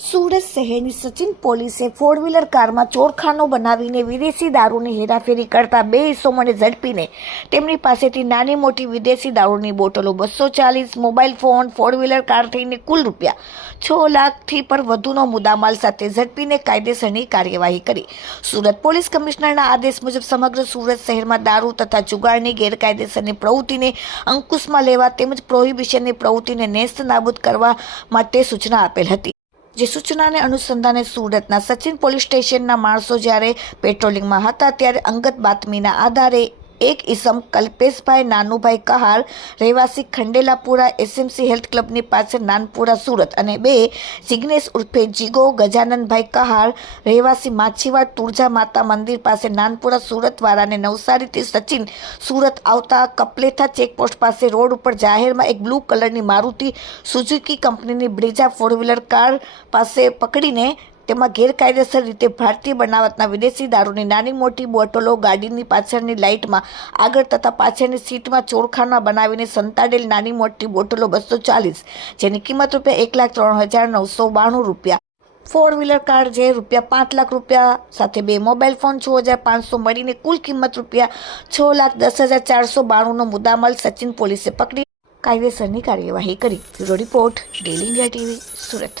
સુરત શહેરની સચિન પોલીસે four wheeler કારમાં ચોરખાનો બનાવીને વિદેશી દારૂની હેરાફેરી કરતા બે ઇસમોને ઝડપીને તેમની પાસેથી નાની મોટી વિદેશી દારૂની બોટલો 240 mobile phone four wheeler car થઈને કુલ રૂપિયા 6 લાખથી પણ વધુનો મુદ્દામાલ સાથે ઝડપીને કાયદેસરની કાર્યવાહી કરી। સુરત પોલીસ કમિશનરના આદેશ મુજબ સમગ્ર સુરત શહેરમાં દારૂ તથા જુગારની ગેરકાયદેસરની પ્રવૃત્તિને અંકુશમાં લેવા તેમજ પ્રોહિબિશનની પ્રવૃત્તિને નેસ્ત નાબૂદ કરવા માટે સૂચના આપેલ હતી। જે સૂચનાને અનુસંધાને સુરતના સચિન પોલીસ સ્ટેશનના માણસો જ્યારે પેટ્રોલિંગમાં હતા ત્યારે અંગત બાતમીના આધારે એક ઇસમ કલ્પેશભાઈ નાનુભાઈ કહાર રહેવાસી ખંડેલાપુરા એસએમસી હેલ્થ ક્લબની પાસે નાનપુરા સુરત અને બે જિગ્નેશ ઉર્ફે જીગો ગજાનનભાઈ કહાર રહેવાસી માછીવાડ તુળજા માતા મંદિર પાસે નાનપુરા સુરતવાળાને નવસારીથી સચિન સુરત આવતા કપલેથા ચેકપોસ્ટ પાસે રોડ ઉપર જાહેરમાં એક બ્લુ કલરની મારુતિ સુઝુકી કંપનીની બ્રેઝા ફોર વ્હીલર કાર પાસે પકડીને તેમાં ગેરકાયદેસર રીતે ભારતીય બનાવટના વિદેશી દારૂની નાની મોટી બોટલો ગાડીની પાછળની લાઇટમાં આગળ તથા પાછળની સીટમાં ચોરખાના બનાવીને સંતાડેલ નાની મોટી બોટલો 240 જેની કિંમત ₹1,03,992 ફોર વ્હીલર કાર જે ₹5 લાખ સાથે બે મોબાઈલ ફોન 6,500 મળીને કુલ કિંમત ₹6,10,492નો મુદ્દામાલ સચિન પોલીસે પકડી કાયદેસરની કાર્યવાહી કરી। Bureau report daily India TV Surat.